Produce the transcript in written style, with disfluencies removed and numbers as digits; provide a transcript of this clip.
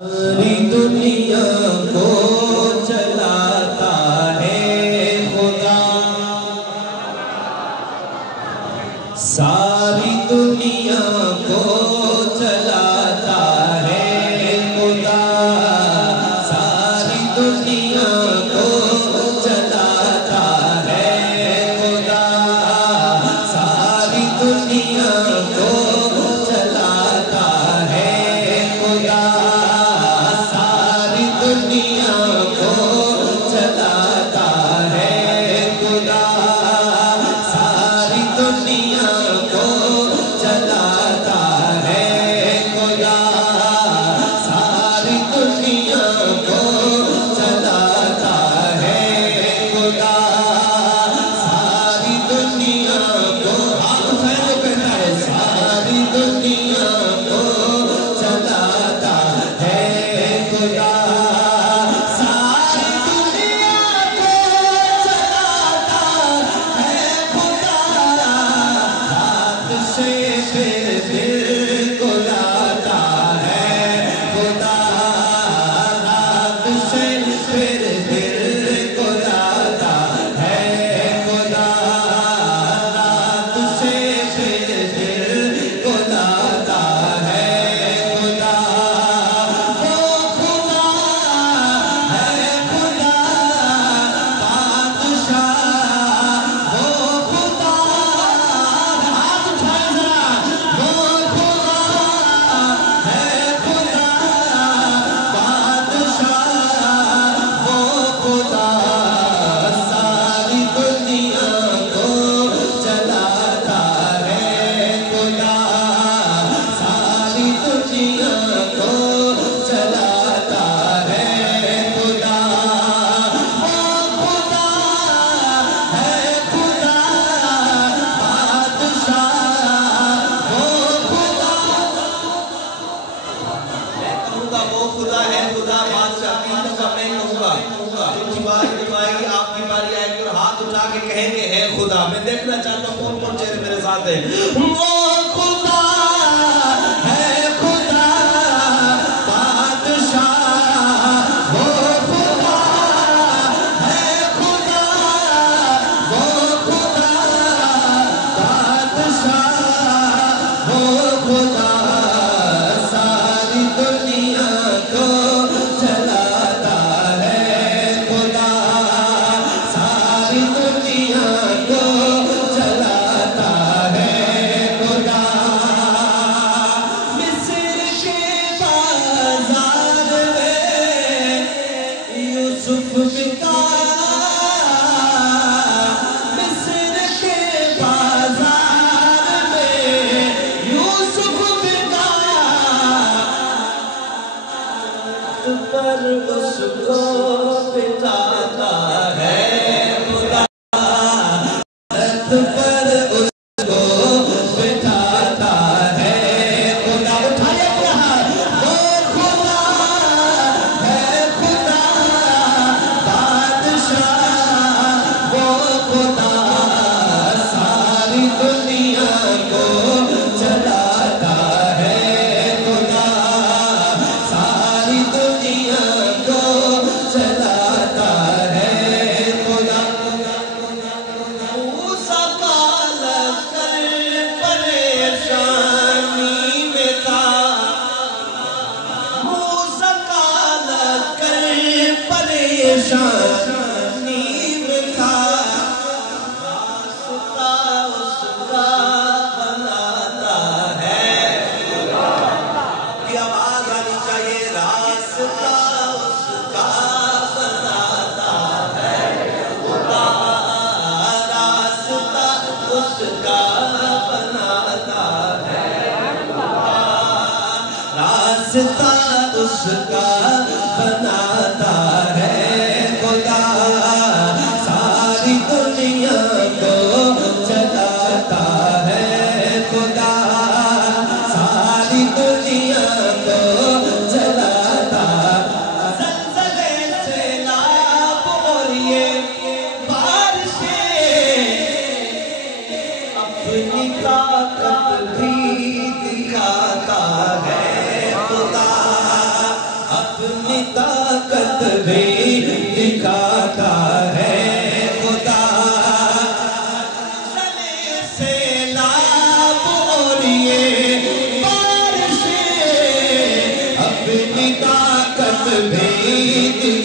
ساری دنیا کو چلاتا ہے خدا، ساری دنیا کو چلاتا ہے خدا، ساری دنیا کو چلاتا ہے خدا، ساری دنیا کو چلاتا ہے خدا، ساری دنیا کو چلاتا ہے خدا، ساری دنیا کو چلاتا ہے خدا، ساری دنیا کو چلاتا ہے خدا، ساری دنیا کو آپ اٹھائیں تو کہتا ہے ساری دنیا کو چلاتا ہے خدا، ساری دنیا کو چلاتا ہے خدا، ہاتھ سے پھر دل کو لاتا ہے خدا، ہاتھ سے پھر دل کو لاتا ہے خدا، ہاتھ سے پھر دل کو لاتا ہے خدا، وہ خدا ہے خدا بادشاہ، وہ خدا ہاتھ اٹھائیں ذرا، وہ خدا ہے خدا بادشاہ، وہ خدا ساری دنیا کو چلاتا ہے خدا، ساری دنیا کو چلاتا ہے خدا، وہ خدا ہے خدا بادشاہ، وہ خدا میں کہوں گا وہ خدا ہے خدا بادشاہ، تین دفعہ میں کہوں گا، جو باری باری آپ کی باری آئے گی اور ہاتھ اٹھا کے کہیں گے ہے خدا، میں دیکھنا چاہتا ہوں کون کون چہرے میرے ساتھ ہیں، وہ خدا ہے خدا بادشاہ، وہ خدا ہے خدا، وہ خدا بادشاہ، وہ خدا ساری دنیا کو چلاتا ہے خدا، ساری دنیا کو چلاتا ہے خدا، مصر کے بازار میں یوسف بکا، مصر کے بازار میں یوسف بکا، پر اس کو بتاتا ہے خدا، پر اس کو بتاتا ہے خدا، اٹھائے اپنا ہاتھ، وہ خدا ہے خدا بادشاہ، وہ خدا ساری دنیا کو چلاتا ہے خدا، ساری دنیا کو چلاتا ہے خدا، موسیٰ کا لشکر پریشانی میں تھا، موسیٰ کا لشکر پریشانی میں تھا، راستہ اس کا بناتا ہے، یہ آواز آنی چاہیے، راستہ اس کا بناتا ہے خدا، راستہ اس کا بناتا ہے خدا، راستہ اس کا بناتا ہے خدا، ساری دنیا کو چلاتا ہے خدا، ساری دنیا کو چلاتا، زلزلے سیلاب اور یہ بارشیں اپنی طاقت بھی دکھاتا ہے خدا، اپنی طاقت بھی دکھاتا ہے خدا زمین سے سیلاب اور یہ بارشیں اپنی طاقت بھی